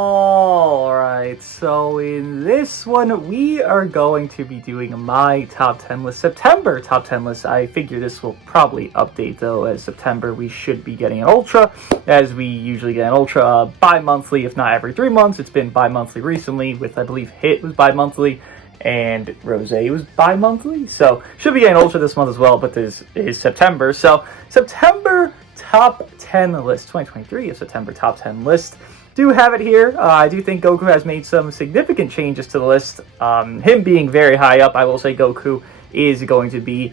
Alright, so in this one, we are going to be doing my top 10 list, September top 10 list. I figure this will probably update though, as September we should be getting an Ultra, as we usually get an Ultra bi-monthly, if not every 3 months. It's been bi-monthly recently, with I believe Hit was bi-monthly, and Rose was bi-monthly, so should be getting an Ultra this month as well, but this is September. So, September top 10 list, 2023 of September top 10 list. Do have it here. I do think Goku has made some significant changes to the list. Him being very high up, I will say Goku is going to be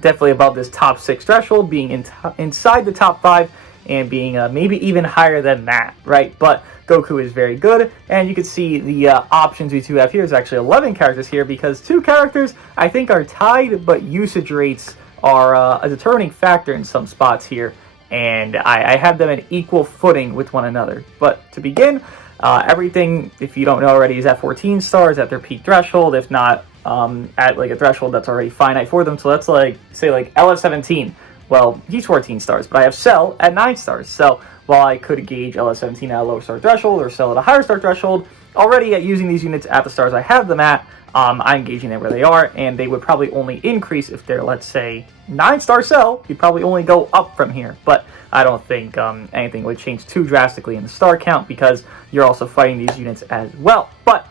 definitely above this top 6 threshold, being inside the top 5, and being maybe even higher than that, right? But Goku is very good, and you can see the options we do have here is actually 11 characters here, because 2 characters I think are tied, but usage rates are a determining factor in some spots here, and I have them at equal footing with one another. But to begin, everything, if you don't know already, is at 14 stars at their peak threshold, if not at like a threshold that's already finite for them. So let's like say like LS17. Well, he's 14 stars, but I have Cell at 9 stars. So while I could gauge LS17 at a lower star threshold or Cell at a higher star threshold, already at using these units at the stars I have them at, I'm gauging them where they are, and they would probably only increase if they're, let's say, 9-star Cell. You'd probably only go up from here, but I don't think anything would change too drastically in the star count, because you're also fighting these units as well. But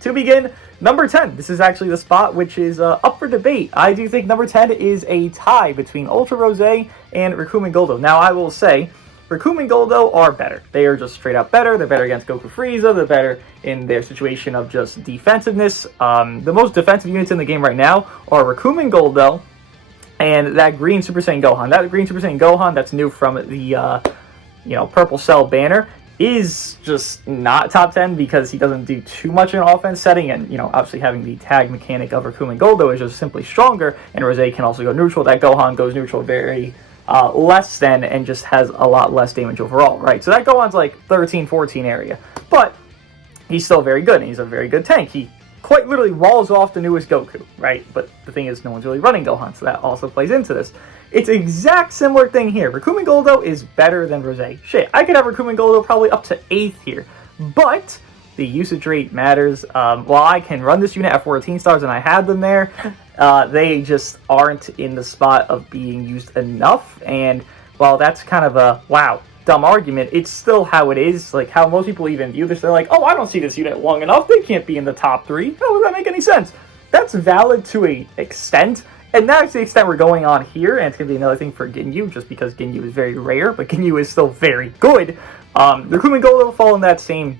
to begin, number 10. This is actually the spot which is up for debate. I do think number 10 is a tie between Ultra Rose and Recoome Goldo. Now, I will say, Recoome and Goldo are better. They are just straight up better. They're better against Goku Frieza. They're better in their situation of just defensiveness. The most defensive units in the game right now are Recoome and Goldo and that green Super Saiyan Gohan. That green Super Saiyan Gohan that's new from the Purple Cell banner is just not top 10, because he doesn't do too much in offense setting, and obviously having the tag mechanic of Recoome and Goldo is just simply stronger, and Rose can also go neutral. That Gohan goes neutral very less than, and just has a lot less damage overall, right? So that Gohan's like 13, 14 area. But he's still very good, and he's a very good tank. He quite literally walls off the newest Goku, right? But the thing is, no one's really running Gohan, so that also plays into this. It's exact similar thing here. Recoome and Goldo is better than Rose. Shit, I could have Recoome and Goldo probably up to 8th here. But the usage rate matters. While I can run this unit at 14 stars, and I have them there, they just aren't in the spot of being used enough. And while that's kind of a, wow, dumb argument, it's still how it is, like how most people even view this. They're like, oh, I don't see this unit long enough. They can't be in the top 3. How does that make any sense? That's valid to an extent. And that's the extent we're going on here, and it's going to be another thing for Ginyu, just because Ginyu is very rare, but Ginyu is still very good. Recoome and Goldo fall in that same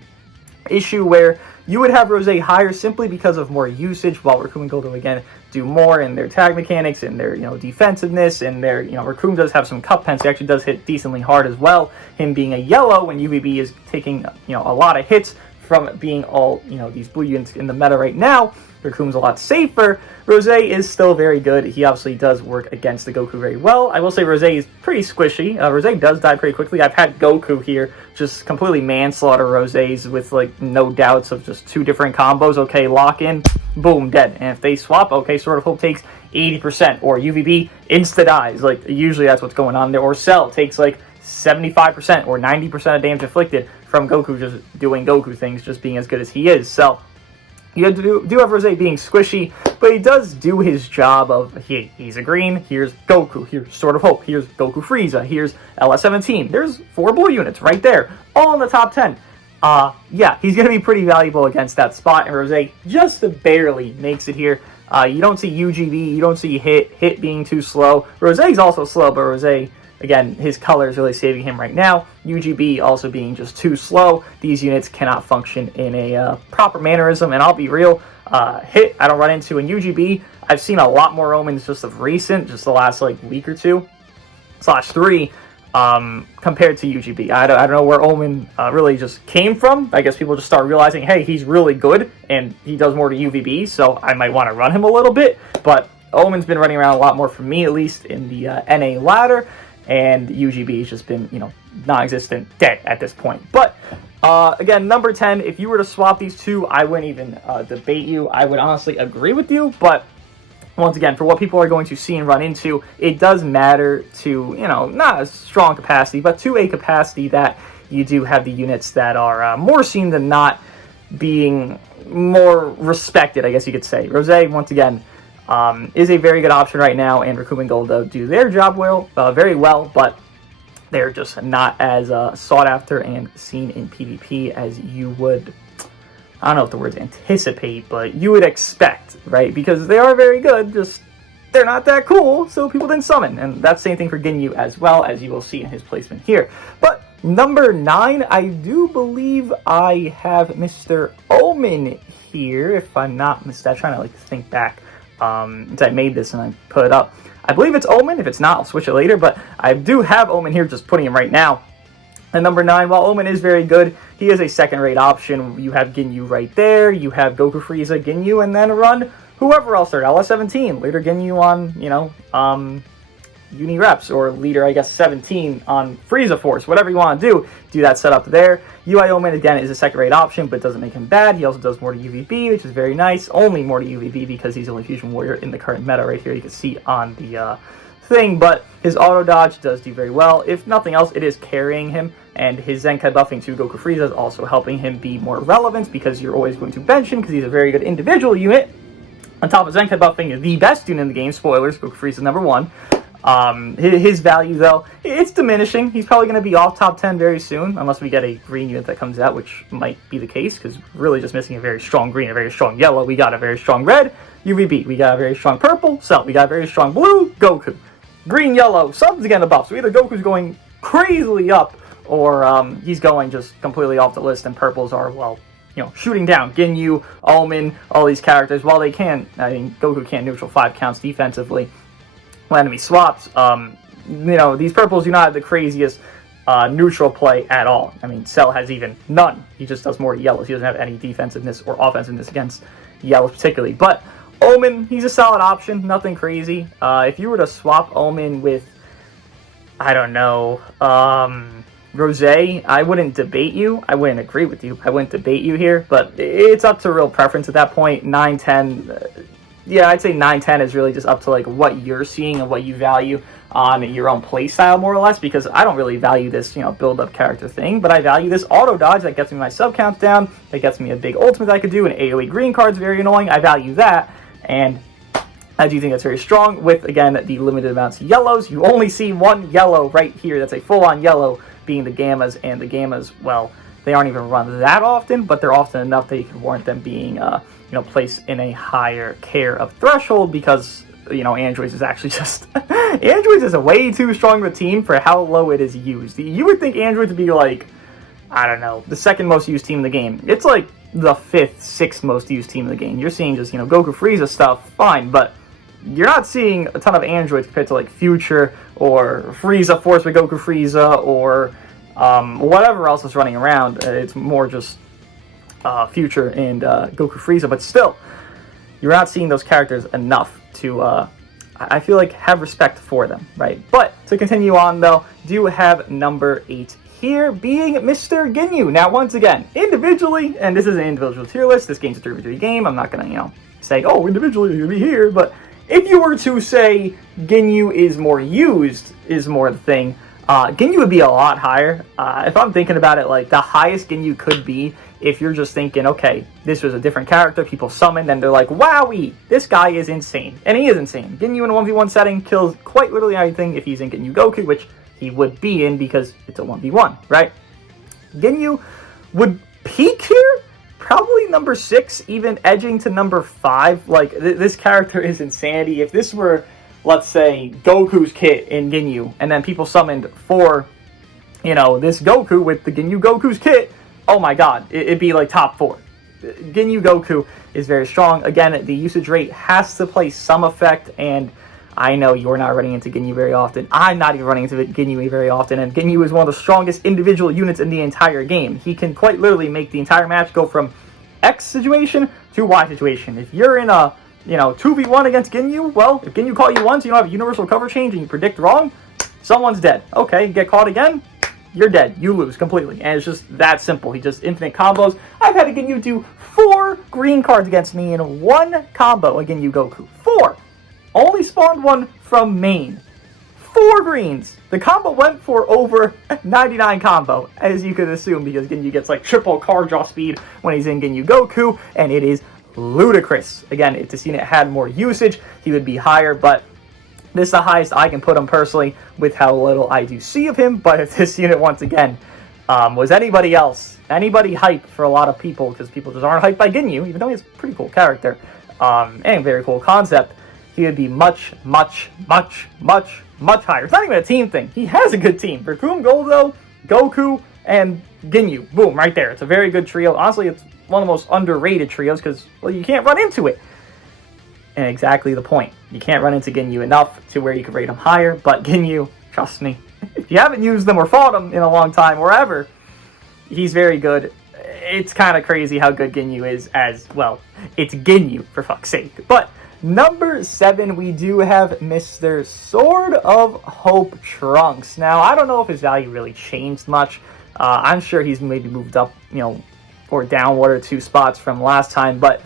issue where you would have Rose higher simply because of more usage, while Recoome and Goldo again do more in their tag mechanics and their defensiveness, and their Recoome does have some cup pens. He actually does hit decently hard as well. Him being a yellow when UVB is taking a lot of hits from being all these blue units in the meta right now. Recoome's a lot safer. Rose is still very good. He obviously does work against the Goku very well. I will say Rose is pretty squishy. Rose does die pretty quickly. I've had Goku here just completely manslaughter Roses with like no doubts of just 2 different combos. Okay, lock in, boom, dead. And if they swap, okay, Sword of Hope takes 80%, or UVB insta dies. Like usually that's what's going on there. Or Cell takes like 75% or 90% of damage inflicted from Goku just doing Goku things, just being as good as he is. So you do have Rose being squishy, but he does do his job of, he's a green, here's Goku, here's Sword of Hope, here's Goku Frieza, here's LS17. There's 4 blue units right there, all in the top 10. Yeah, he's going to be pretty valuable against that spot, and Rose just barely makes it here. You don't see UGB, you don't see Hit being too slow. Rose's also slow, but Rose, again, his color is really saving him right now. UGB also being just too slow. These units cannot function in a proper mannerism, and I'll be real, Hit I don't run into, and UGB, I've seen a lot more omens just of recent, just the last like week or 2/3, compared to UGB. I don't know where Omen really just came from. I guess people just start realizing, hey, he's really good, and he does more to UVB, so I might want to run him a little bit, but Omen's been running around a lot more for me, at least in the NA ladder, and UGB has just been, non-existent, dead at this point. But again, number 10, if you were to swap these 2, I wouldn't even debate you. I would honestly agree with you, but once again, for what people are going to see and run into, it does matter to, not a strong capacity, but to a capacity that you do have the units that are more seen than not being more respected, I guess you could say. Rose, once again, is a very good option right now, and Raccoon and Goldo do their job very well, but they're just not as sought after and seen in PvP as you would, I don't know if the word's anticipate, but you would expect, right? Because they are very good, just they're not that cool, so people didn't summon. And that's the same thing for Ginyu as well, as you will see in his placement here. But number 9, I do believe I have Mr. Omen here, if I'm not mistaken. I'm trying to think back since I made this and I put it up. I believe it's Omen. If it's not, I'll switch it later, but I do have Omen here, just putting him right now. And number 9, while Omen is very good, he is a second-rate option. You have Ginyu right there, you have Goku, Frieza, Ginyu, and then run whoever else there, LS17, later Ginyu on, Uni Reps, or leader, I guess, 17 on Frieza Force, whatever you want to do that setup there. UI Omen, again, is a second-rate option, but doesn't make him bad. He also does more to UVB, which is very nice. Only more to UVB because he's the only Fusion Warrior in the current meta right here. You can see on the thing, but his auto dodge does do very well. If nothing else, it is carrying him, and his Zenkai buffing to Goku Frieza is also helping him be more relevant because you're always going to bench him because he's a very good individual unit. On top of Zenkai buffing, the best unit in the game, spoilers, Goku Frieza number 1. His value, though, it's diminishing. He's probably going to be off top 10 very soon, unless we get a green unit that comes out, which might be the case, because we're really just missing a very strong green, a very strong yellow. We got a very strong red, UVB. We got a very strong purple, Cell. We got a very strong blue, Goku. Green, yellow, something's getting a buff. So either Goku's going crazily up, or he's going just completely off the list, and purples are, well, shooting down. Ginyu, Omen, all these characters, while they can, Goku can't neutral 5 counts defensively when enemy swaps, these purples do not have the craziest neutral play at all. Cell has even none. He just does more to yellows. He doesn't have any defensiveness or offensiveness against yellows particularly. But Omen, he's a solid option, nothing crazy. If you were to swap Omen with, I don't know, Rose, I wouldn't debate you. I wouldn't agree with you. I wouldn't debate you here, but it's up to real preference at that point. 9, 10, yeah, I'd say 9, 10 is really just up to what you're seeing and what you value on your own playstyle, more or less, because I don't really value this, build-up character thing, but I value this auto dodge that gets me my sub counts down, that gets me a big ultimate that I could do, an AoE green card's very annoying. I value that, and I do think that's very strong with, again, the limited amounts of yellows. You only see one yellow right here. That's a full-on yellow, being the Gammas, and the Gammas, well, they aren't even run that often, but they're often enough that you can warrant them being, placed in a higher care of threshold, because, Androids is actually just... Androids is a way too strong of a team for how low it is used. You would think Androids would be I don't know, the second most used team in the game. It's the 5th, 6th most used team in the game. You're seeing just, Goku Frieza stuff, fine, but you're not seeing a ton of androids compared to Future or Frieza Force with Goku Frieza or whatever else is running around. It's more just Future and Goku Frieza, but still, you're not seeing those characters enough to, I feel have respect for them, right? But to continue on, though, do have number 8 here, being Mr. Ginyu. Now, once again, individually, and this is an individual tier list, this game's a 3v3 game, I'm not gonna, say, oh, individually, you're gonna be here, but if you were to say Ginyu is more used, is more the thing, Ginyu would be a lot higher. If I'm thinking about it, the highest Ginyu could be, if you're just thinking, okay, this was a different character, people summoned, and they're like, wowee, this guy is insane. And he is insane. Ginyu in a 1v1 setting kills quite literally anything if he's in Ginyu Goku, which he would be in because it's a 1v1, right? Ginyu would peak here, probably number 6, even edging to number 5. This character is insanity. If this were, let's say, Goku's kit in Ginyu, and then people summoned for, this Goku with the Ginyu Goku's kit, oh my god, it'd be top 4. Ginyu Goku is very strong. Again, the usage rate has to play some effect, and I know you're not running into Ginyu very often. I'm not even running into Ginyu very often, and Ginyu is one of the strongest individual units in the entire game. He can quite literally make the entire match go from X situation to Y situation. If you're in a, 2v1 against Ginyu, well, if Ginyu caught you once, you don't have a universal cover change, and you predict wrong, someone's dead. Okay, get caught again, you're dead. You lose completely. And it's just that simple. He just infinite combos. I've had a Ginyu do 4 green cards against me in one combo, a Ginyu Goku. 4! Only spawned one from main. 4 greens. The combo went for over 99 combo, as you could assume, because Ginyu gets like triple card draw speed when he's in Ginyu Goku, and it is ludicrous. Again, if this unit had more usage, he would be higher, but this is the highest I can put him personally with how little I do see of him. But if this unit, once again, was anybody else, anybody hyped for a lot of people, because people just aren't hyped by Ginyu, even though he's a pretty cool character, and a very cool concept, he would be much, much, much, much, much higher. It's not even a team thing. He has a good team. Recoome, Goldo, Goku, and Ginyu. Boom, right there. It's a very good trio. Honestly, it's one of the most underrated trios because, well, you can't run into it. And exactly the point. You can't run into Ginyu enough to where you could rate him higher, but Ginyu, trust me, if you haven't used them or fought him in a long time or ever, he's very good. It's kind of crazy how good Ginyu is as, well, it's Ginyu, for fuck's sake. But number 7, we do have Mr. Sword of Hope Trunks. Now, I don't know if his value really changed much. I'm sure he's maybe moved up, or down 1 or 2 spots from last time, but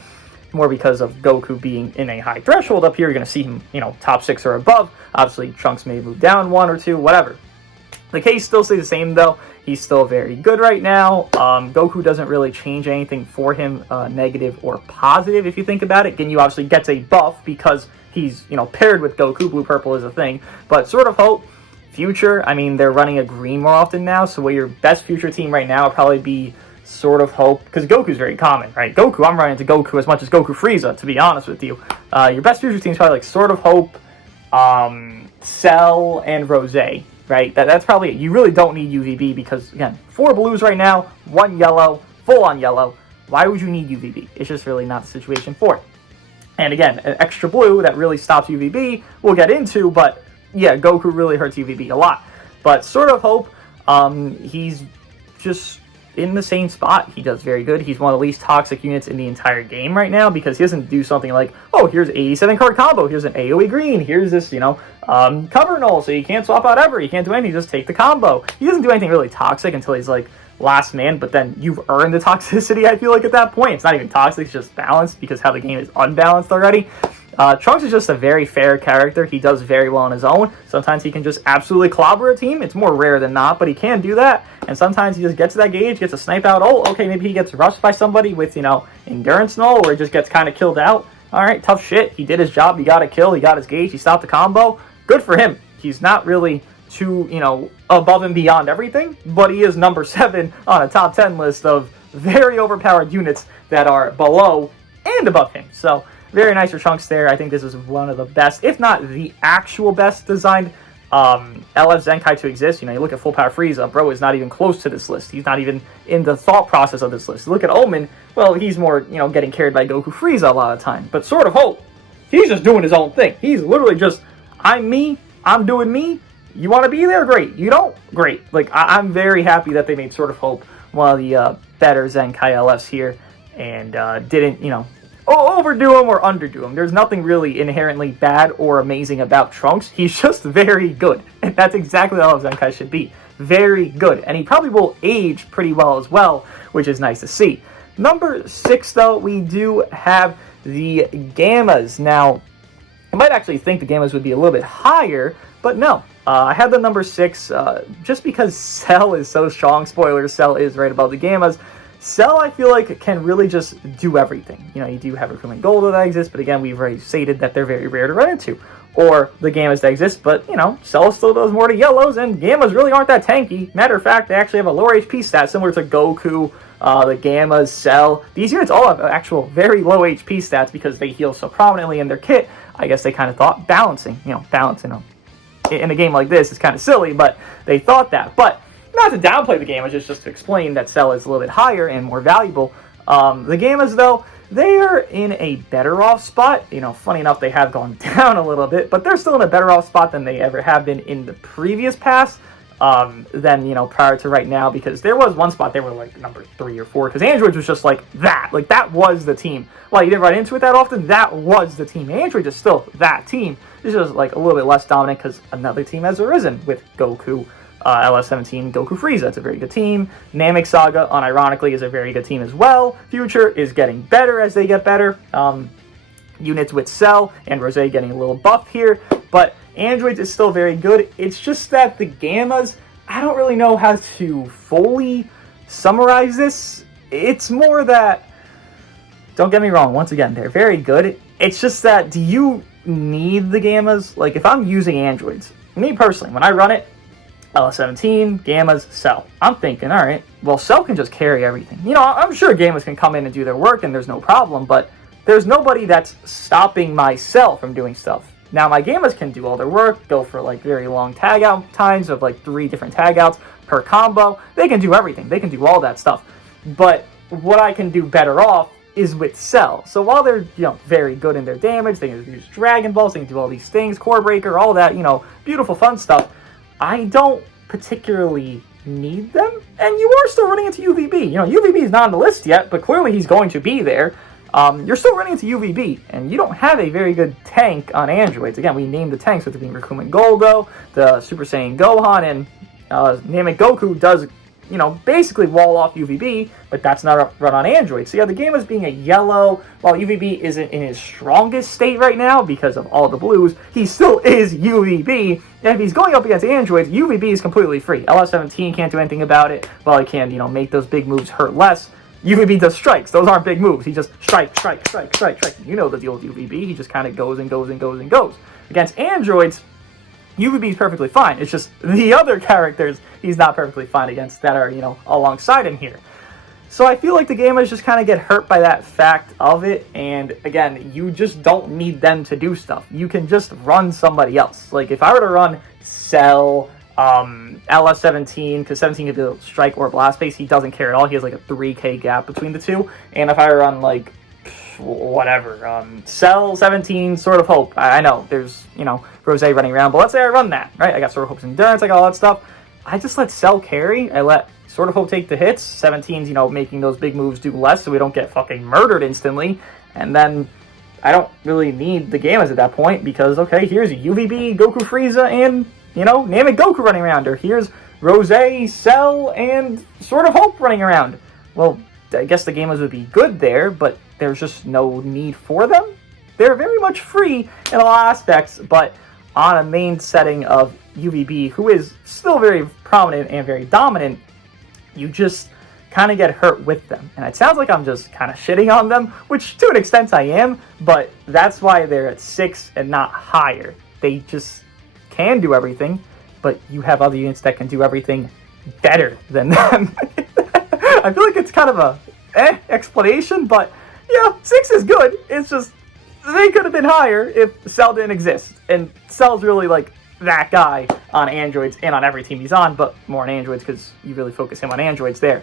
more because of Goku being in a high threshold up here. You're going to see him, top 6 or above. Obviously, Trunks may move down 1 or 2, whatever. The case still stays the same, though. He's still very good right now. Goku doesn't really change anything for him, negative or positive, if you think about it. Ginyu obviously gets a buff because he's, paired with Goku. Blue-purple is a thing. But Sword of Hope, Future, I mean, they're running a green more often now, so your best Future team right now would probably be Sword of Hope, because Goku's very common, right? Goku, I'm running into Goku as much as Goku Frieza, to be honest with you. Your best Future team is probably like Sword of Hope, Cell, and Rose, right? That's probably it. You really don't need UVB because, again, 4 blues right now, 1 yellow, full on yellow. Why would you need UVB? It's just really not the situation for it. And again, an extra blue that really stops UVB, we'll get into, but yeah, Goku really hurts UVB a lot. But Sword of Hope, he's just in the same spot. He does very good. He's one of the least toxic units in the entire game right now because he doesn't do something like, oh, here's 87 card combo, here's an AoE green, here's this, cover null, so you can't swap out ever, you can't do anything, just take the combo. He doesn't do anything really toxic until he's like last man, but then you've earned the toxicity, I feel like, at that point. It's not even toxic, it's just balanced because how the game is unbalanced already. Trunks is just a very fair character. He does very well on his own. Sometimes he can just absolutely clobber a team. It's more rare than not, but he can do that. And sometimes he just gets to that gauge, gets a snipe out. Oh, okay, maybe he gets rushed by somebody with, endurance null, or he just gets kind of killed out. All right, tough shit. He did his job. He got a kill. He got his gauge. He stopped the combo. Good for him. He's not really too, above and beyond everything, but he is number 7 on a top 10 list of very overpowered units that are below and above him. So very nice for Trunks there. I think this is one of the best, if not the actual best designed LF Zenkai to exist. You look at Full Power Frieza, bro is not even close to this list. He's not even in the thought process of this list. Look at Omen, well, he's more, getting carried by Goku Frieza a lot of the time. But Sword of Hope, he's just doing his own thing. He's literally just, I'm me, I'm doing me. You want to be there? Great. You don't? Great. Like, I'm very happy that they made Sword of Hope one of the better Zenkai LFs here and didn't, overdo him or underdo him. There's nothing really inherently bad or amazing about Trunks. He's just very good. And that's exactly how Zenkai should be. Very good. And he probably will age pretty well as well, which is nice to see. Number 6, though, we do have the Gammas. Now, I might actually think the Gammas would be a little bit higher, but no. I had the number 6 just because Cell is so strong. Spoiler, Cell is right above the Gammas. Cell, I feel like, can really just do everything. You do have Recoome and Goldo that exist, but again, we've already stated that they're very rare to run into. Or the Gammas that exist, but, Cell still does more to yellows, and Gammas really aren't that tanky. Matter of fact, they actually have a lower HP stat, similar to Goku, the Gammas, Cell. These units all have actual very low HP stats because they heal so prominently in their kit. I guess they kind of thought balancing, balancing in a game like this is kind of silly, but they thought that. But not to downplay the Gammas, just to explain that Cell is a little bit higher and more valuable. The Gammas, though, they are in a better off spot. Funny enough, they have gone down a little bit, but they're still in a better off spot than they ever have been in the previous past. Than, prior to right now, because there was one spot they were like number 3 or 4, because Androids was just like that. Like, that was the team. While you didn't run into it that often, that was the team. Android is still that team. It's just like a little bit less dominant because another team has arisen with Goku, LS17, Goku Frieza. It's a very good team. Namek Saga, unironically, is a very good team as well. Future is getting better as they get better. Units with Cell and Rose getting a little buff here. But Androids is still very good. It's just that the Gammas, I don't really know how to fully summarize this. It's more that, don't get me wrong, once again, they're very good. It's just that, do you need the Gammas? Like, if I'm using Androids, me personally, when I run it, LS17, Gammas, Cell. I'm thinking, alright, well, Cell can just carry everything. You know, I'm sure Gammas can come in and do their work and there's no problem, but there's nobody that's stopping my Cell from doing stuff. Now, my Gammas can do all their work, go for, like, very long tag-out times of, like, 3 different tag-outs per combo. They can do everything. They can do all that stuff. But what I can do better off is with Cell. So while they're, you know, very good in their damage, they can use Dragon Balls, they can do all these things, Core Breaker, all that, you know, beautiful, fun stuff. I don't particularly need them, and you are still running into UVB. You know, UVB is not on the list yet, but clearly he's going to be there. You're still running into UVB, and you don't have a very good tank on Androids. Again, we named the tanks with it being Rikumen Goldo, the Super Saiyan Gohan, and Namek Goku does, you know, basically wall off UVB, but that's not run on Android. So yeah, the game is being a yellow, while UVB isn't in his strongest state right now because of all the blues, he still is UVB, and if he's going up against Androids, UVB is completely free. LS17 can't do anything about it, while he can, you know, make those big moves hurt less. UVB does strikes. Those aren't big moves. He just strike. You know the deal with UVB. He just kind of goes and goes and goes and goes. Against Androids, UVB is perfectly fine. It's just the other characters he's not perfectly fine against that are, you know, alongside him here. So I feel like the gamers just kind of get hurt by that fact of it, and again, you just don't need them to do stuff. You can just run somebody else. Like, if I were to run Cell, LS17, because 17 can do Strike or Blast Base, he doesn't care at all. He has like a 3k gap between the two. And if I were on like, whatever, Cell, 17, Sword of Hope, I know there's, you know, Rose running around, but let's say I run that, right? I got Sword of Hope's Endurance, I got all that stuff. I just let Cell carry, I let Sword of Hope take the hits, 17's, you know, making those big moves do less so we don't get fucking murdered instantly, and then I don't really need the Gammas at that point, because, okay, here's UVB, Goku Frieza, and, you know, Namek Goku running around, or here's Rose, Cell, and Sword of Hope running around. Well, I guess the Gammas would be good there, but there's just no need for them. They're very much free in all aspects, but on a main setting of UVB, who is still very prominent and very dominant, you just kind of get hurt with them. And it sounds like I'm just kind of shitting on them, which to an extent I am, but that's why they're at 6 and not higher. They just can do everything, but you have other units that can do everything better than them. I feel like it's kind of a explanation, but yeah, 6 is good. It's just, they could have been higher if Cell didn't exist. And Cell's really like that guy on Androids and on every team he's on, but more on Androids because you really focus him on Androids there.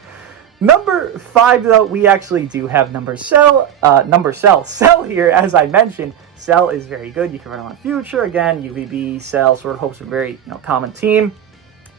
Number 5, though, we actually do have Cell here, as I mentioned. Cell is very good. You can run on Future. Again, UVB, Cell, Sword of Hope's a very, you know, common team.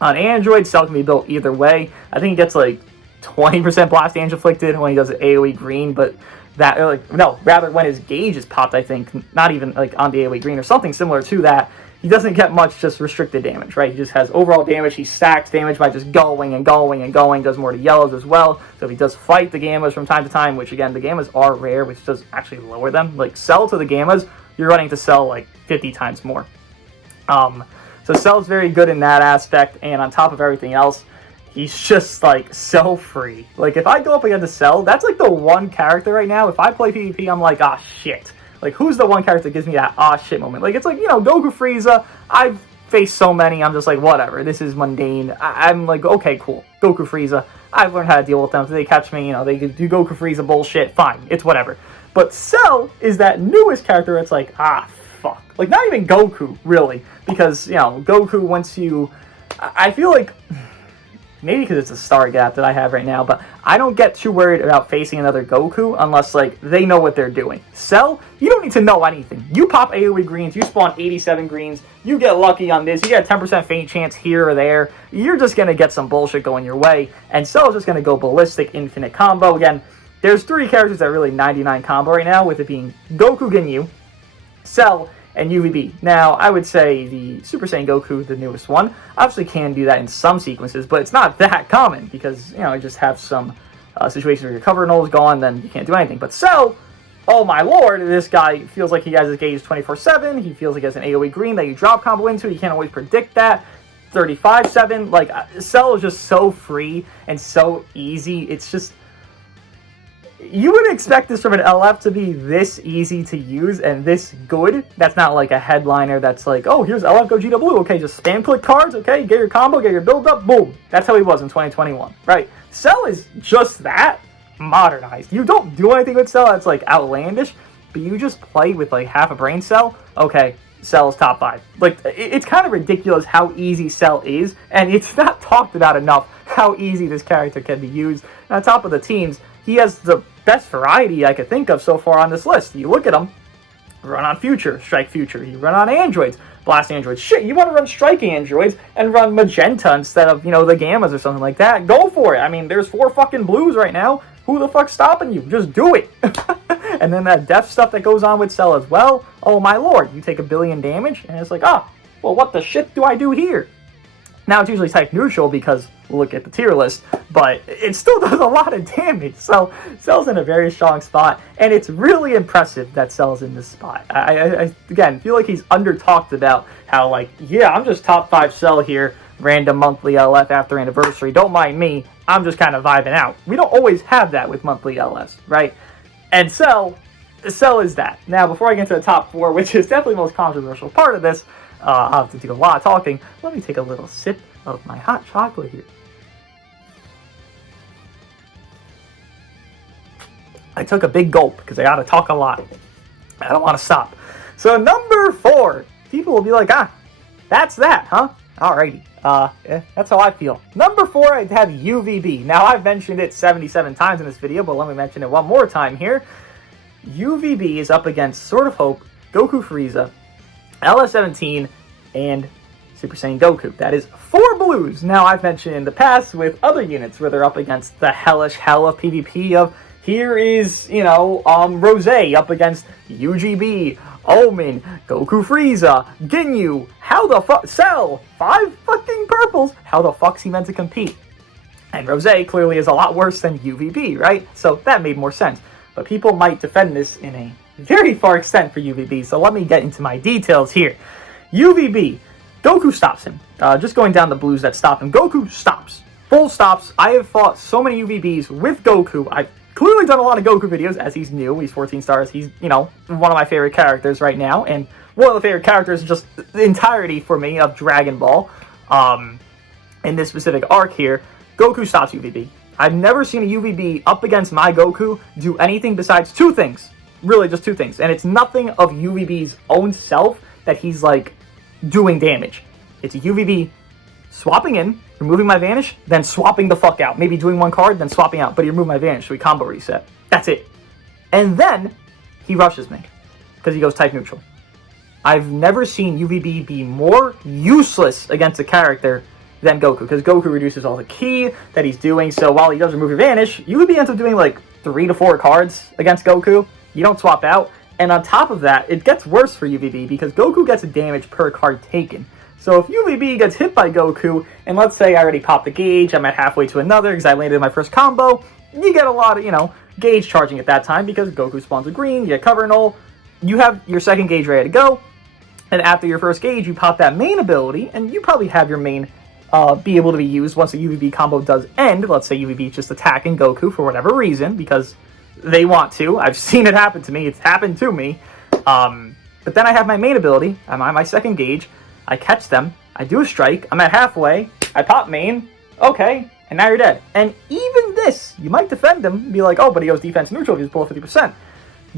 On Android, Cell can be built either way. I think he gets like 20% Blast Damage inflicted when he does AoE green, but that, like, no, rather when his gauge is popped, I think, not even like on the AoE green or something similar to that, he doesn't get much just restricted damage, right? He just has overall damage. He stacks damage by just going and going and going, does more to yellows as well. So if he does fight the Gammas from time to time, which again, the Gammas are rare, which does actually lower them. Like, Cell to the Gammas, you're running to Cell like 50 times more. So Cell's very good in that aspect, and on top of everything else, he's just like so free. Like, if I go up against Cell, that's like the one character right now. If I play PvP, I'm like, ah, shit. Like, who's the one character that gives me that ah shit moment? Like, it's like, you know, Goku Frieza, I've faced so many, I'm just like, whatever, this is mundane. I'm like, okay, cool, Goku Frieza, I've learned how to deal with them. If they catch me, you know, they do Goku Frieza bullshit, fine, it's whatever. But Cell is that newest character that's like, ah, fuck. Like, not even Goku, really, because, you know, Goku, once you, I feel like, maybe because it's a star gap that I have right now, but I don't get too worried about facing another Goku unless, like, they know what they're doing. Cell, you don't need to know anything. You pop AoE greens, you spawn 87 greens, you get lucky on this, you get a 10% feint chance here or there, you're just going to get some bullshit going your way, and Cell's just going to go ballistic infinite combo. Again, there's 3 characters that are really 99 combo right now, with it being Goku Ginyu, Cell, and UVB. Now, I would say the Super Saiyan Goku, the newest one, obviously can do that in some sequences, but it's not that common because, you know, you just have some situations where your cover null is gone, then you can't do anything. But Cell, oh my lord, this guy feels like he has his gauge 24/7. He feels like he has an AoE green that you drop combo into. You can't always predict that. 35/7. Like, Cell is just so free and so easy. It's just, you would expect this from an LF to be this easy to use and this good. That's not like a headliner that's like, oh, here's LF Go GW. Okay, just spam click cards. Okay, get your combo, get your build up. Boom. That's how he was in 2021, right? Cell is just that modernized. You don't do anything with Cell that's like outlandish, but you just play with like half a brain cell. Okay, Cell's top 5. Like, it's kind of ridiculous how easy Cell is, and it's not talked about enough how easy this character can be used. And on top of the teams, he has the best variety I could think of so far on this list. You look at him, run on Future, Strike Future. You run on Androids, Blast Androids. Shit, you want to run Strike Androids and run Magenta instead of, you know, the Gammas or something like that. Go for it. I mean, there's 4 fucking blues right now. Who the fuck's stopping you? Just do it. And then that death stuff that goes on with Cell as well. Oh my lord, you take 1 billion damage, and it's like, well, what the shit do I do here? Now, it's usually type neutral because look at the tier list, but it still does a lot of damage. So Cell's in a very strong spot, and it's really impressive that Cell's in this spot. I again, feel like he's under-talked about how, like, yeah, I'm just top 5 Cell here, random monthly LF after anniversary. Don't mind me, I'm just kind of vibing out. We don't always have that with monthly LFs, right? And Cell is that. Now, before I get into the top 4, which is definitely the most controversial part of this, I'll have to do a lot of talking. Let me take a little sip of my hot chocolate here. I took a big gulp because I gotta talk a lot. I don't want to stop. So number 4, people will be like, that's that, huh? Alrighty. That's how I feel. Number 4, I have UVB. Now, I've mentioned it 77 times in this video, but let me mention it one more time here. UVB is up against Sword of Hope, Goku Frieza, LS17, and Super Saiyan Goku. That is 4 blues. Now, I've mentioned in the past with other units where they're up against the hellish hell of PvP of, here is, you know, Rose up against UGB, Omen, Goku Frieza, Ginyu. How the fuck? Cell! 5 fucking purples! How the fuck's he meant to compete? And Rose clearly is a lot worse than UVB, right? So that made more sense. But people might defend this in a very far extent for UVB, so let me get into my details here. UVB, Goku stops him. Just going down the blues that stop him. Goku stops. Full stops. I have fought so many UVBs with Goku. I've clearly done a lot of Goku videos, as he's new. He's 14 stars. He's, you know, one of my favorite characters right now, and one of the favorite characters just the entirety for me of Dragon Ball. In this specific arc here, Goku stops UVB. I've never seen a UVB up against my Goku do anything besides 2 things. Really, just 2 things. And it's nothing of UVB's own self that he's, like, doing damage. It's a UVB swapping in, removing my Vanish, then swapping the fuck out. Maybe doing 1 card, then swapping out, but he removed my Vanish, so he combo reset. That's it. And then he rushes me, because he goes type neutral. I've never seen UVB be more useless against a character than Goku, because Goku reduces all the ki that he's doing, so while he does remove your Vanish, UVB ends up doing like 3 to 4 cards against Goku. You don't swap out, and on top of that, it gets worse for UVB, because Goku gets a damage per card taken. So if UVB gets hit by Goku, and let's say I already popped the gauge, I'm at halfway to another because I landed my first combo, you get a lot of, you know, gauge charging at that time because Goku spawns a green, you get cover null, you have your second gauge ready to go, and after your first gauge, you pop that main ability, and you probably have your main be able to be used once the UVB combo does end. Let's say UVB is just attacking Goku for whatever reason, because they want to. I've seen it happen to me. It's happened to me. But then I have my main ability. I'm on my second gauge. I catch them. I do a strike. I'm at halfway. I pop main. Okay. And now you're dead. And even this, you might defend him and be like, oh, but he goes defense neutral if he's below 50%.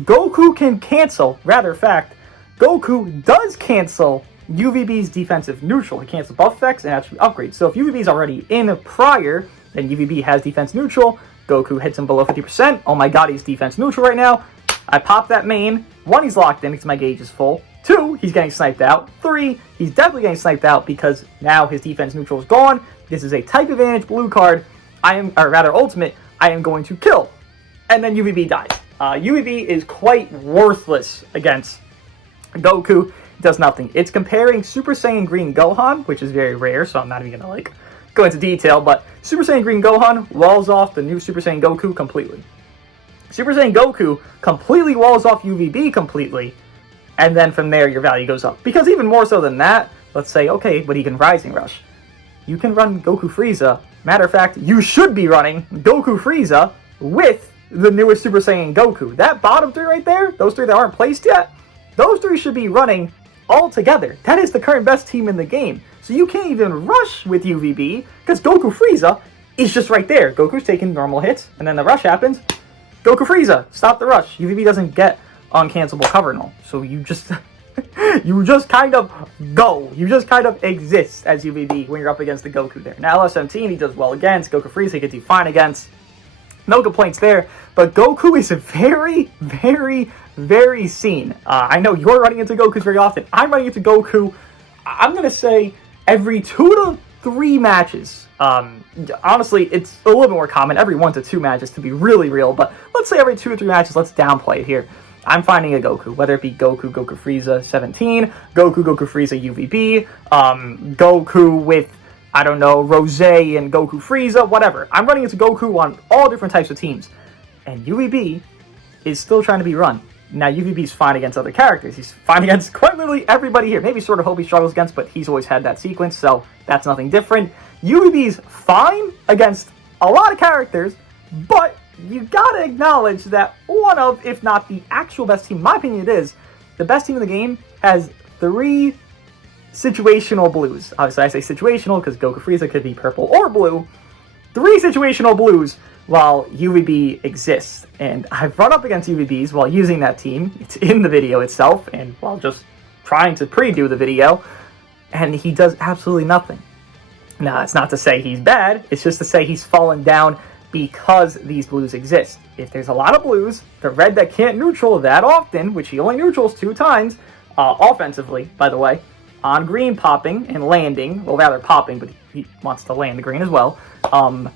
Goku can cancel. Rather fact, Goku does cancel UVB's defensive neutral. He cancels buff effects and actually upgrades. So if UVB is already in prior, then UVB has defense neutral. Goku hits him below 50%. Oh my god, he's defense neutral right now. I pop that main. 1, he's locked in because my gauge is full. 2, he's getting sniped out. 3, he's definitely getting sniped out because now his defense neutral is gone. This is a type advantage blue card. Ultimate, I am going to kill. And then UVB dies. UVB is quite worthless against Goku. It does nothing. It's comparing Super Saiyan Green Gohan, which is very rare, so I'm not even gonna go into detail, but Super Saiyan Green Gohan walls off the new Super Saiyan Goku completely. Super Saiyan Goku completely walls off UVB completely, and then from there your value goes up. Because even more so than that, let's say, okay, but he can Rising Rush. You can run Goku Frieza. Matter of fact, you should be running Goku Frieza with the newest Super Saiyan Goku. That bottom three right there, those three that aren't placed yet, those three should be running all together. That is the current best team in the game. So you can't even rush with UVB, because Goku Frieza is just right there. Goku's taking normal hits, and then the rush happens. Goku Frieza, stop the rush. UVB doesn't get uncancelable cover null. So you just you just kind of go. You just kind of exist as UVB when you're up against the Goku there. Now LS17 he does well against. Goku Frieza he can do fine against. No complaints there. But Goku is very, very, very seen. I know you're running into Gokus very often. I'm running into Goku, I'm going to say, every 2 to 3 matches. Honestly, it's a little bit more common every 1 to 2 matches to be really real. But let's say every 2 to 3 matches, let's downplay it here. I'm finding a Goku, whether it be Goku Frieza 17, Goku Frieza UVB, Goku with, I don't know, Rose and Goku Frieza, whatever. I'm running into Goku on all different types of teams. And UVB is still trying to be run. Now, UVB's fine against other characters. He's fine against quite literally everybody here. Maybe sort of Hope he struggles against, but he's always had that sequence, so that's nothing different. UVB's fine against a lot of characters, but you gotta acknowledge that one of, if not the actual best team, in my opinion it is, the best team in the game has 3 situational blues. Obviously I say situational because Goku Frieza could be purple or blue. 3 situational blues while UVB exists. And I've run up against UVBs while using that team. It's in the video itself and while just trying to preview the video. And he does absolutely nothing. Now, it's not to say he's bad. It's just to say he's fallen down because these blues exist. If there's a lot of blues, the red that can't neutral that often, which he only neutrals 2 times, offensively, by the way, on green popping and landing, well rather popping, but he wants to land the green as well,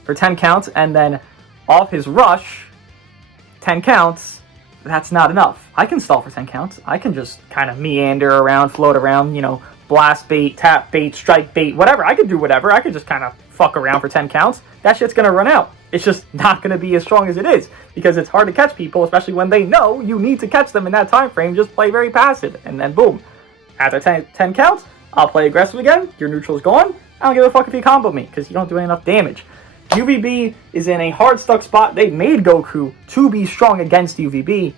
for 10 counts, and then off his rush, 10 counts, that's not enough. I can stall for 10 counts. I can just kind of meander around, float around, you know, blast bait, tap bait, strike bait, whatever. I could do whatever. I could just kind of fuck around for 10 counts. That shit's going to run out. It's just not going to be as strong as it is because it's hard to catch people, especially when they know you need to catch them in that time frame. Just play very passive, and then boom. After 10 counts, I'll play aggressive again. Your neutral's gone. I don't give a fuck if you combo me because you don't do enough damage. UVB is in a hard stuck spot. They made Goku to be strong against UVB.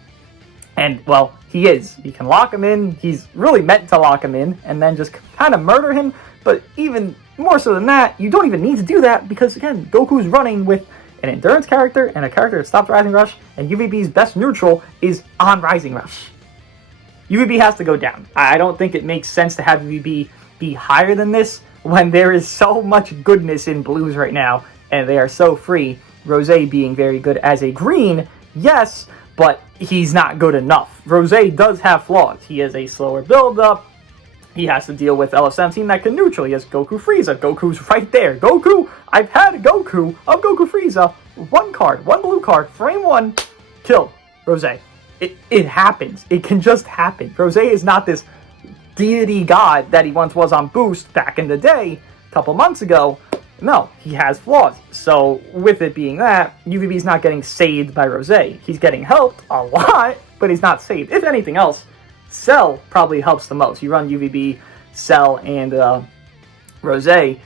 And, well, he is. You can lock him in. He's really meant to lock him in and then just kind of murder him. But even more so than that, you don't even need to do that because, again, Goku's running with an endurance character and a character that stops Rising Rush, and UVB's best neutral is on Rising Rush. UVB has to go down. I don't think it makes sense to have UVB be higher than this when there is so much goodness in blues right now, and they are so free. Rose being very good as a green, yes, but he's not good enough. Rose does have flaws. He has a slower build-up. He has to deal with LS17 that can neutral. He has Goku Frieza. Goku's right there. Goku, I've had Goku of Goku Frieza. 1 card, 1 blue card, frame 1, killed. Rose. It happens. It can just happen. Rose is not this deity god that he once was on Boost back in the day, a couple months ago. No, he has flaws. So, with it being that, UVB's not getting saved by Rose. He's getting helped a lot, but he's not saved. If anything else, Cell probably helps the most. You run UVB, Cell, and Rose,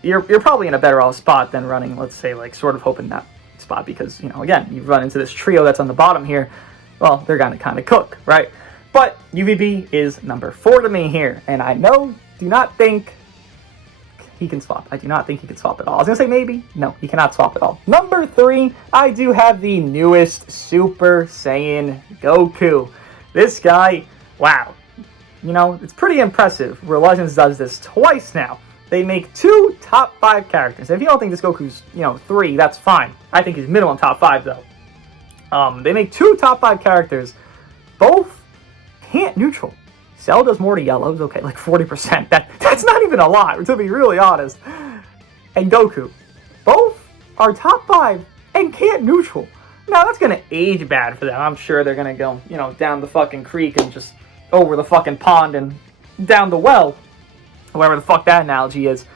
you're probably in a better off spot than running, let's say, like, sort of Hope in that spot. Because, you know, again, you run into this trio that's on the bottom here. Well, they're going to kind of cook, right? But UVB is number 4 to me here. And I do not think he can swap. I do not think he can swap at all. I was going to say maybe. No, he cannot swap at all. Number 3, I do have the newest Super Saiyan Goku. This guy, wow. You know, it's pretty impressive where Legends does this twice now. They make 2 top 5 characters. If you don't think this Goku's, 3, that's fine. I think he's minimum top 5, though. They make 2 top 5 characters. Both can't neutral. Cell does more to yellows, okay, like 40%. That's not even a lot, to be really honest. And Goku. Both are top 5 and can't neutral. Now, that's going to age bad for them. I'm sure they're going to go, down the fucking creek and just over the fucking pond and down the well. Whatever the fuck that analogy is.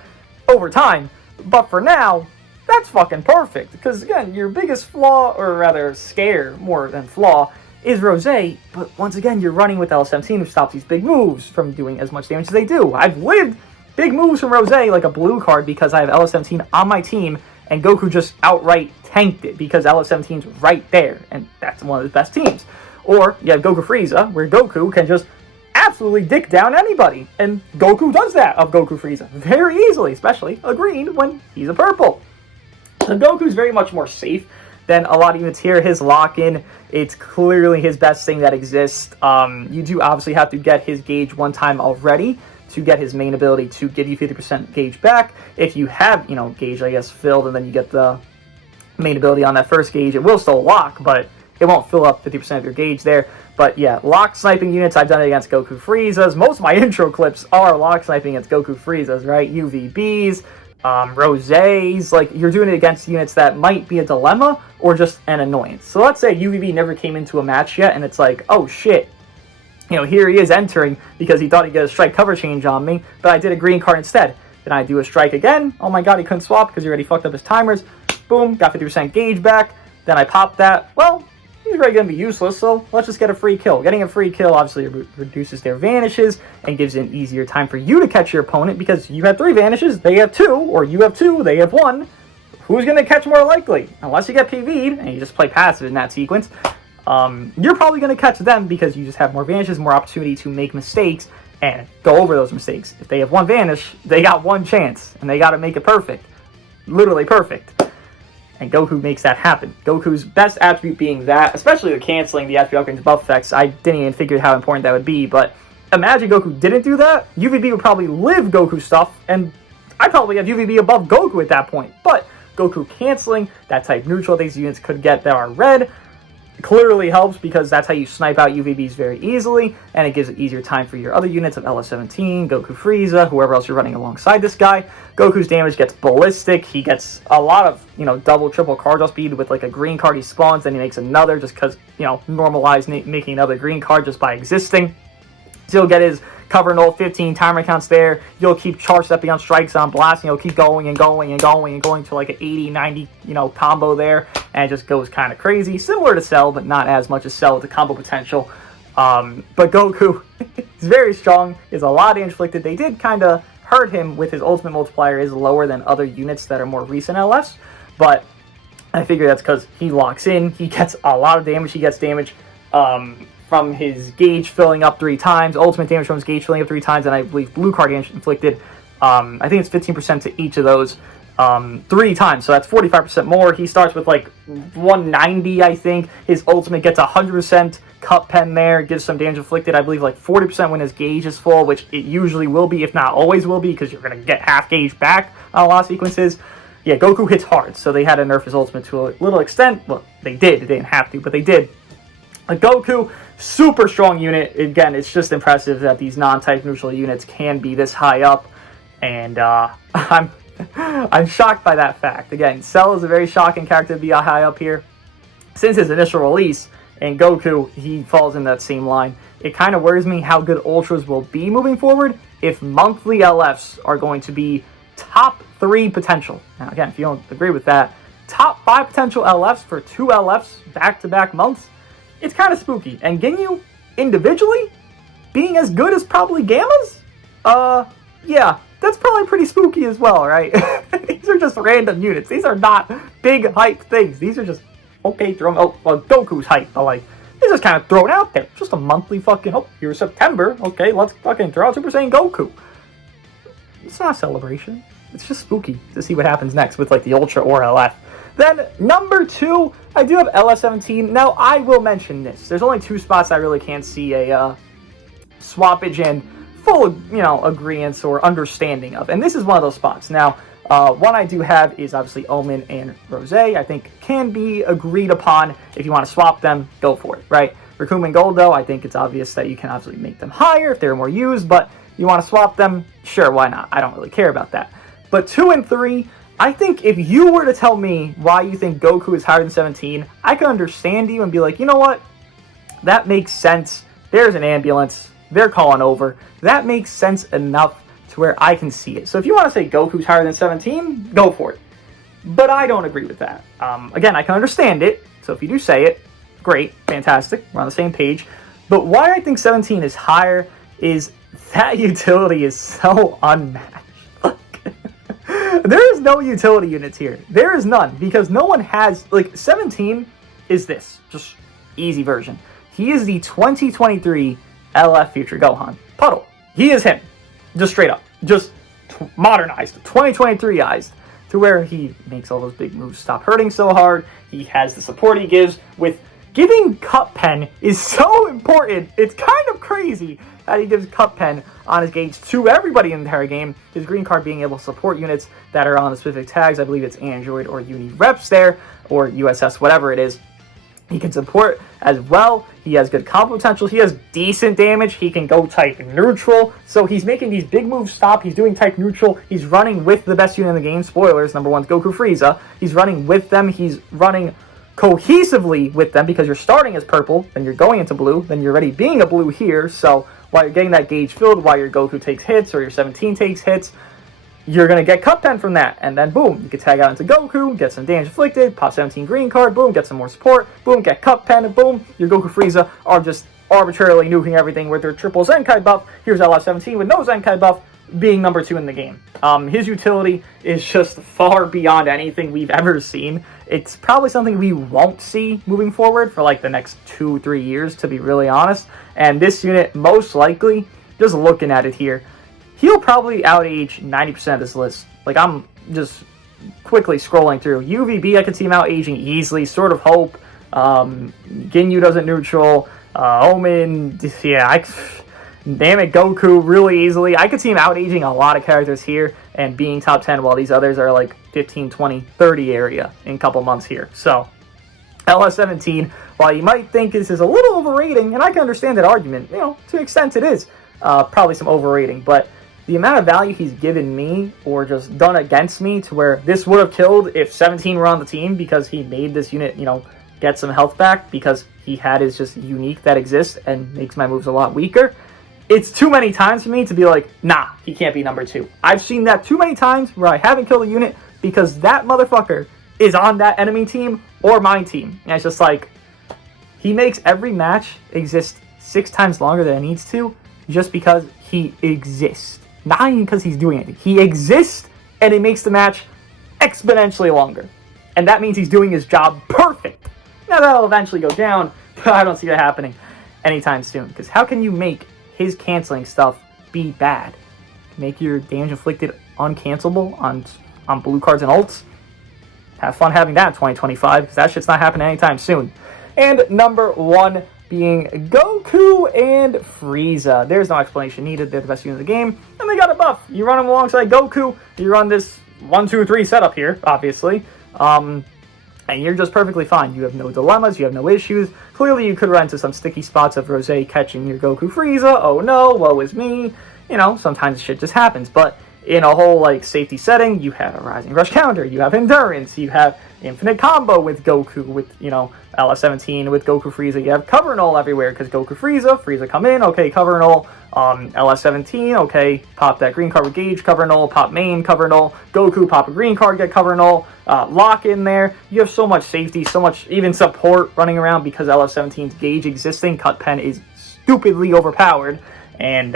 Over time. But for now, that's fucking perfect. Because, again, your biggest flaw, or rather scare more than flaw, is Rose, but once again, you're running with L17, who stops these big moves from doing as much damage as they do. I've lived big moves from Rose, like a blue card, because I have LS17 on my team, and Goku just outright tanked it, because LS17's right there, and that's one of his best teams. Or, you have Goku Frieza, where Goku can just absolutely dick down anybody, and Goku does that of Goku Frieza very easily, especially a green when he's a purple. So Goku's very much more safe than a lot of units here. His lock-in, it's clearly his best thing that exists. You do obviously have to get his gauge one time already to get his main ability to give you 50% gauge back. If you have, gauge, I guess, filled, and then you get the main ability on that first gauge, it will still lock, but it won't fill up 50% of your gauge there. But yeah, lock sniping units, I've done it against Goku Friezas. Most of my intro clips are lock sniping against Goku Friezas, right? UVBs, Rosés, like, you're doing it against units that might be a dilemma or just an annoyance. So let's say UVB never came into a match yet, and it's like, oh shit, here he is entering because he thought he'd get a strike cover change on me, but I did a green card instead. Then I do a strike again. Oh my god, he couldn't swap because he already fucked up his timers. Boom, got 50% gauge back. Then I pop that. Well, he's already going to be useless, so let's just get a free kill. Getting a free kill obviously reduces their vanishes and gives it an easier time for you to catch your opponent, because you have 3 vanishes, they have 2, or you have 2, they have 1. Who's going to catch more likely? Unless you get PV'd and you just play passive in that sequence, you're probably going to catch them because you just have more vanishes, more opportunity to make mistakes and go over those mistakes. If they have 1 vanish, they got 1 chance, and they got to make it perfect. Literally perfect. And Goku makes that happen. Goku's best attribute being that, especially the canceling the attribute upgrades buff effects. I didn't even figure how important that would be, but imagine Goku didn't do that. UVB would probably live Goku stuff, and I'd probably have UVB above Goku at that point. But Goku canceling that type neutral these units could get that are red clearly helps, because that's how you snipe out UVBs very easily, and it gives an easier time for your other units of LS17, Goku Frieza, whoever else you're running alongside this guy. Goku's damage gets ballistic. He gets a lot of, double, triple card draw speed with like a green card he spawns, then he makes another just because, normalize making another green card just by existing. So he'll get his cover null 15 timer counts there. You'll keep charge stepping on strikes on blasting. You'll keep going and going and going and going to like an 80, 90, combo there. And it just goes kind of crazy. Similar to Cell, but not as much as Cell with the combo potential. But Goku is very strong. Is a lot of inflicted. They did kind of hurt him with his ultimate multiplier is lower than other units that are more recent LFs. But I figure that's because he locks in. He gets a lot of damage. He gets damage from his gauge filling up 3 times, ultimate damage from his gauge filling up 3 times, and I believe blue card damage inflicted, I think it's 15% to each of those 3 times, so that's 45% more. He starts with like 190, I think. His ultimate gets 100% cut pen there, gives some damage inflicted, I believe like 40% when his gauge is full, which it usually will be, if not always will be, because you're going to get half gauge back on a lot of sequences. Yeah, Goku hits hard, so they had to nerf his ultimate to a little extent. Well, they did. They didn't have to, but they did. Goku, super strong unit. Again, it's just impressive that these non-type neutral units can be this high up, and I'm shocked by that fact. Again, Cell is a very shocking character to be high up here. Since his initial release, and Goku, he falls in that same line. It kind of worries me how good Ultras will be moving forward if monthly LFs are going to be top 3 potential. Now, again, if you don't agree with that, top 5 potential LFs for 2 LFs back-to-back months, it's kind of spooky. And Ginyu, individually, being as good as probably Gammas? Yeah, that's probably pretty spooky as well, right? These are just random units. These are not big hype things. These are just, okay, throw them, oh, well, Goku's hype, but like, it's just kind of thrown out there. Just a monthly fucking, oh, here's September, okay, let's fucking throw out Super Saiyan Goku. It's not a celebration. It's just spooky to see what happens next with like the Ultra or LF. Then, number 2, I do have LS17. Now, I will mention this. There's only 2 spots I really can't see a swappage and full, agreeance or understanding of. And this is one of those spots. Now, one I do have is obviously Omen and Rose. I think can be agreed upon. If you want to swap them, go for it, right? Raccoon and Gold, though, I think it's obvious that you can obviously make them higher if they're more used. But you want to swap them? Sure, why not? I don't really care about that. But 2 and 3... I think if you were to tell me why you think Goku is higher than 17, I could understand you and be like, you know what? That makes sense. There's an ambulance. They're calling over. That makes sense enough to where I can see it. So if you want to say Goku's higher than 17, go for it. But I don't agree with that. Again, I can understand it, so if you do say it, great, fantastic, we're on the same page. But why I think 17 is higher is that utility is so unmatched. There is no utility units here. There is none, because no one has, like, 17 is this, just easy version. He is the 2023 LF Future Gohan. Puddle. He is him. Just straight up. Just modernized. 2023ized. To where he makes all those big moves stop hurting so hard. He has the support he gives with giving Cup Pen is so important. It's kind of crazy that he gives Cup Pen on his gauge to everybody in the entire game. His green card being able to support units that are on the specific tags. I believe it's Android or Uni Reps there, or USS, whatever it is. He can support as well. He has good combo potential. He has decent damage. He can go type neutral. So he's making these big moves stop. He's doing type neutral. He's running with the best unit in the game. Spoilers, number one is Goku Frieza. He's running with them. He's running cohesively with them, because you're starting as purple, then you're going into blue, then you're already being a blue here. So while you're getting that gauge filled, while your Goku takes hits or your 17 takes hits, you're going to get Cup Pen from that, and then boom, you can tag out into Goku, get some damage inflicted, pop 17 green card, boom, get some more support, boom, get Cup Pen, and boom, your Goku Frieza are just arbitrarily nuking everything with their triple Zenkai buff. Here's LF17 with no Zenkai buff, being number 2 in the game. His utility is just far beyond anything we've ever seen. It's probably something we won't see moving forward for like the next 2-3 years, to be really honest, and this unit, most likely, just looking at it here, he'll probably outage 90% of this list. Like, I'm just quickly scrolling through. UVB, I could see him out-aging easily. Sword of Hope. Ginyu doesn't neutral. Omen. Yeah, damn it, Goku really easily. I could see him out-aging a lot of characters here and being top 10, while these others are like 15, 20, 30 area in a couple months here. So, LS17, while you might think this is a little overrating, and I can understand that argument, you know, to an extent it is probably some overrating, but the amount of value he's given me, or just done against me, to where this would have killed if 17 were on the team, because he made this unit, you know, get some health back, because he had his just unique that exists and makes my moves a lot weaker. It's too many times for me to be like, nah, he can't be number 2. I've seen that too many times where I haven't killed a unit because that motherfucker is on that enemy team or my team. And it's just like, he makes every match exist 6 times longer than it needs to, just because he exists. Not even because he's doing anything. He exists, and it makes the match exponentially longer. And that means he's doing his job perfect. Now, that'll eventually go down, but I don't see that happening anytime soon. Because how can you make his canceling stuff be bad? Make your damage inflicted uncancelable on blue cards and ults? Have fun having that in 2025, because that shit's not happening anytime soon. And number 1 being Goku and Frieza. There's no explanation needed. They're the best unit in the game, and they got a buff. You run them alongside Goku, you run this 1-2-3 setup here, obviously, and you're just perfectly fine. You have no dilemmas, you have no issues. Clearly, you could run into some sticky spots of Rose catching your Goku Frieza. Oh no, woe is me. You know, sometimes shit just happens, but in a whole, like, safety setting, you have a Rising Rush counter, you have Endurance, you have Infinite Combo with Goku, with, you know, LS17 with Goku Frieza, you have Cover and All everywhere, because Goku Frieza come in, okay, Cover and All, LS17, okay, pop that green card with Gauge, Cover and All, pop main, Cover and All, Goku, pop a green card, get Cover and All, lock in there. You have so much safety, so much even support running around, because LS17's Gauge existing. Cut Pen is stupidly overpowered, and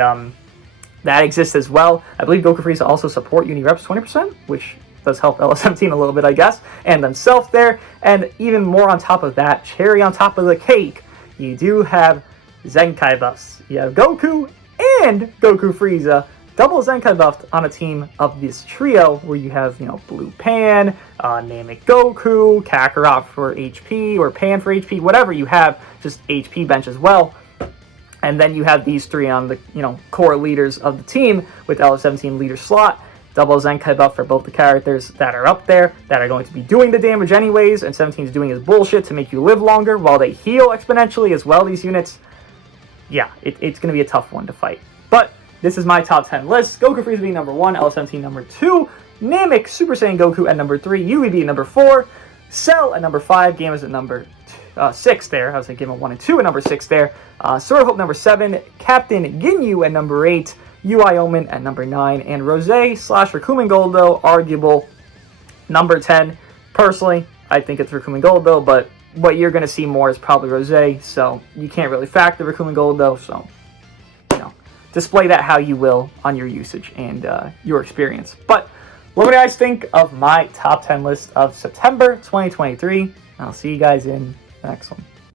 that exists as well. I believe Goku Frieza also support Uni Reps 20%, which does help LS17 a little bit, I guess, and themselves there. And even more on top of that, cherry on top of the cake, you do have Zenkai buffs. You have Goku and Goku Frieza double Zenkai buffed on a team of this trio, where you have, you know, Blue Pan, Namek Goku, Kakarot for HP, or Pan for HP, whatever you have, just HP bench as well. And then you have these 3 on the, you know, core leaders of the team, with LS17 leader slot, double Zenkai buff for both the characters that are up there, that are going to be doing the damage anyways, and 17 is doing his bullshit to make you live longer, while they heal exponentially as well, these units. Yeah, it's going to be a tough one to fight. But this is my top 10 list. Goku Frieza being number 1, LS17 number 2, Namek Super Saiyan Goku at number 3, UVB at number 4, Cell at number 5, Game is at number 6 there. I was thinking Game 1 and 2 at number 6 there. Sword of Hope number 7, Captain Ginyu at number 8, UI Omen at number 9, and Rose / Rakumen Goldo, arguable Number 10, personally, I think it's Raccoon Gold though, but what you're going to see more is probably Rosé, so you can't really factor Raccoon Gold though, so, you know, display that how you will on your usage and your experience. But what do you guys think of my top 10 list of September 2023? I'll see you guys in the next one.